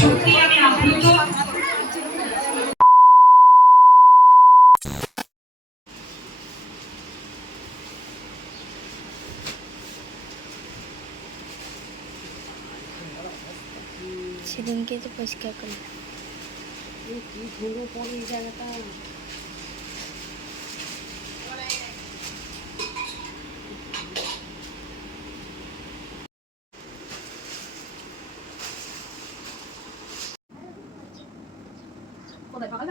সত্যি আমি আপ্লুত। সেদিনকে তো পরিষ্কার করলাম। কি ধুলো পড়ে এই জায়গাটা। কোথায় পাকা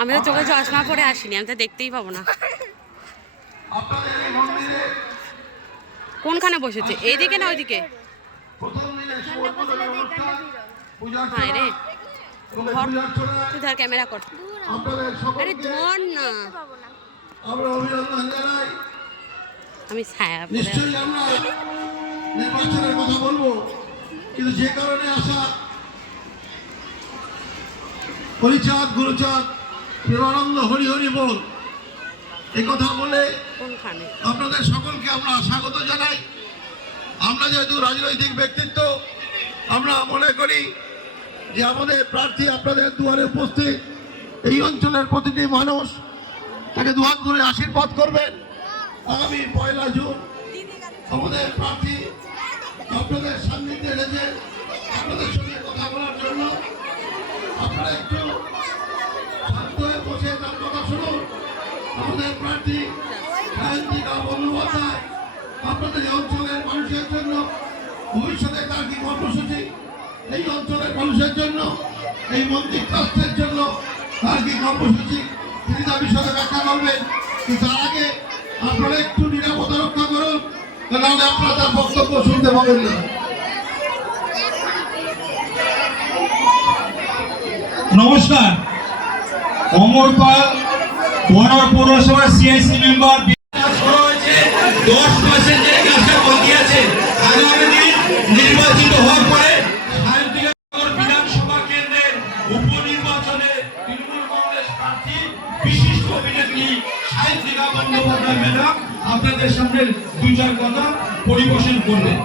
আমি তো চোখে চশমা পরে আসিনি, আমি তো দেখতেই পাবো না। কোনখানে বসেছে, এইদিকে না ওইদিকে? হ্যাঁ রে, তুই ধর ক্যামেরা কর। আরে ধর না, আমি ছায়া নিশ্চয়ই আমরা নির্বাচনের কথা বলবো, কিন্তু যে কারণে আসা হরিচাঁদ গুরুচাঁদ প্রেমানন্দ হরি হরি বল এই কথা বলে আপনাদের সকলকে আমরা স্বাগত জানাই। আমরা যেহেতু রাজনৈতিক ব্যক্তিত্ব, আমরা মনে করি যে আমাদের প্রার্থী আপনাদের দুয়ারে উপস্থিত, এই অঞ্চলের প্রতিটি মানুষ তাকে দুহাত ধরে আশীর্বাদ করবেন। আগামী 1 জুন আমাদের প্রার্থী আপনাদের সান্নিধ্যে এসেছে আপনাদের সঙ্গে কথা বলার জন্য। আপনারা একটু শান্ত হয়ে বসে তার কথা শুনুন। আমাদের প্রার্থী সায়ন্তিকা বন্দ্যোপাধ্যায় আপনাদের এই অঞ্চলের মানুষের জন্য ভবিষ্যতে তার কি কর্মসূচি, এই অঞ্চলের মানুষের জন্য, এই মন্দির ট্রাস্টের জন্য তার কি কর্মসূচি, তিনি তার বিষয়ে ব্যাখ্যা করবেন। কিন্তু তার আগে আপনারা একটু নিরাপত্তা রক্ষা করুন, নাহলে আপনারা তার বক্তব্য শুনতে পাবেন না। নমস্কার, অমর পাল বনর পৌরসভার সিআইসি মেম্বার। 10 মাসের যে কাজটা বাকি আছে, আগামী দিন নির্বাচিত হওয়ার পরে সায়ন্তিকানগর বিধানসভা কেন্দ্রের উপনির্বাচনে তৃণমূল কংগ্রেস প্রার্থী বিশিষ্ট অভিনেত্রী সায়ন্তিকা বন্দ্যোপাধ্যায় ম্যাডাম আপনাদের সামনে 2-4 কথা পরিবেশন করবেন।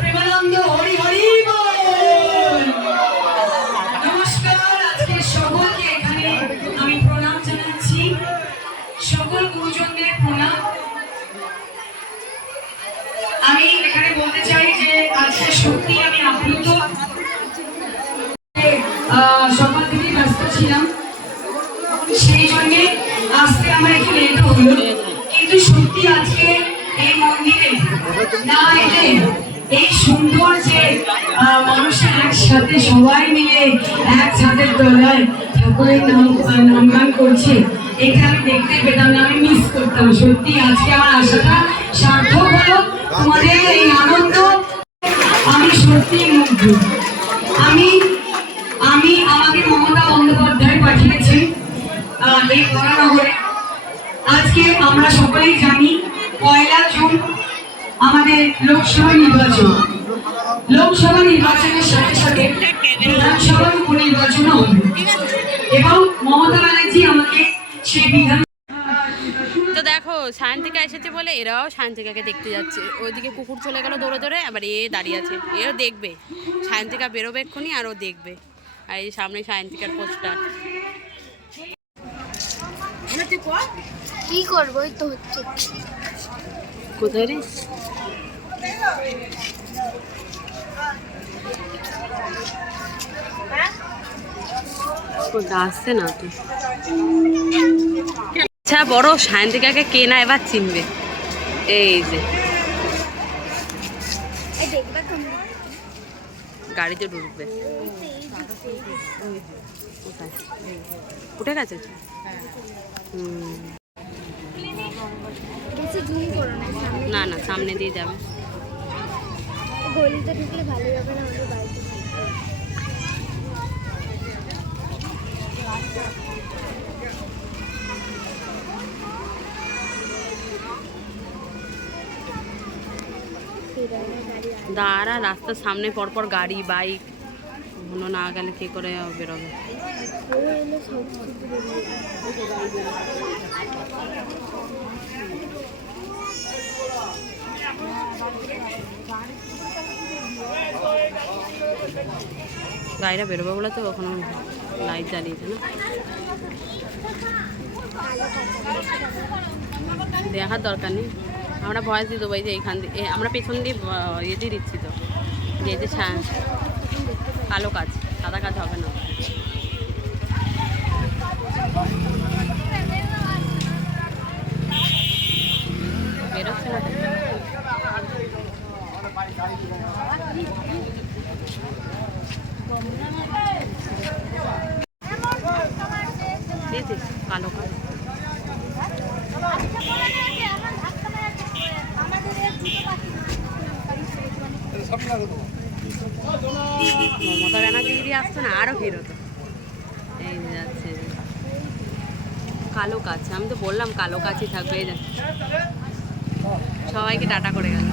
প্রেমানন্দ হরি হরি নমস্কার। আজকে সকলকে এখানে আমি প্রণাম জানাচ্ছি, সকল গুরুজনদের প্রণাম। আমি এখানে বলতে চাই যে আজকে সত্যি আমি আপ্লুত, সকাল থেকে ব্যস্ত ছিলাম, সেই জন্যে আসতে আমার একটু লেট হলো। কিন্তু সত্যি আজকে এই মন্দিরে না এলে এই সুন্দর যে মানুষের একসাথে সবাই মিলে এক ছাদের তলায় ঠাকুরের নামগান করছে, এটা আমি দেখতে পেতাম না, আমি মিস করতাম। সত্যি আজকে আমার আশাটা সার্থক হলো, তোমাদের এই আনন্দ আমি সত্যি মুগ্ধ। আমাকে মমতা বন্দ্যোপাধ্যায় পাঠিয়েছে এই বরানগরে। আজকে আমরা সকলেই জানি 1 জুন আমাদের লোকসভা নির্বাচন। লোকসভা নির্বাচনের সাথে সাথে বিধানসভা উপনির্বাচন হবে এবং মমতা ব্যানার্জি আমাকে সেই বিধান। তো দেখো সায়ন্তিকা এসেছে বলে এরাও সায়ন্তিকাকে দেখতে যাচ্ছে। ওইদিকে কুকুর চলে গেল দৌড়ে দৌড়ে, আবার এ দাঁড়িয়ে আছে, এও দেখবে সায়ন্তিকা বেরোবে এক্ষুনি, আর ও দেখবে। আর এই সামনে সায়ন্তিকার পোস্টার। কি করবো, এই তো হচ্ছে। কোথায় রে? আসছে না তো। আচ্ছা বড় সায়ন্তিকাকে কে না এবার চিনবে। এই যে গাড়িতে ঢুকবে, উঠে গেছে। না না, সামনে দিয়ে যাবে। গলিতে ঢুকলে ভালো যাবে না, আমাদের বাড়িতে। দাঁড়া, রাস্তার সামনে পরপর গাড়ি বাইক, হলো না গেলে কি করে বেরোবে। গাড়িটা বেরোবে বলে তো ওখানে লাইট জ্বালিয়েছে না, দেখার দরকার নেই। আমরা ভয়েস দিয়ে দেবো, এই যে এইখান দিয়ে আমরা পেছন দিয়ে ইয়ে দিয়ে দিচ্ছি তো, যে এই যে কালো কাজ, সাদা কাজ হবে না। বেরোচ্ছে না দিয়েছিস কালো কাজ। মমতা ব্যানার্জি যদি আসতো না আরো ভিড় হতো। এই যাচ্ছে কালো কাজ, আমি তো বললাম কালো কাজই থাকবে। এই সবাইকে টাটা করে গেল।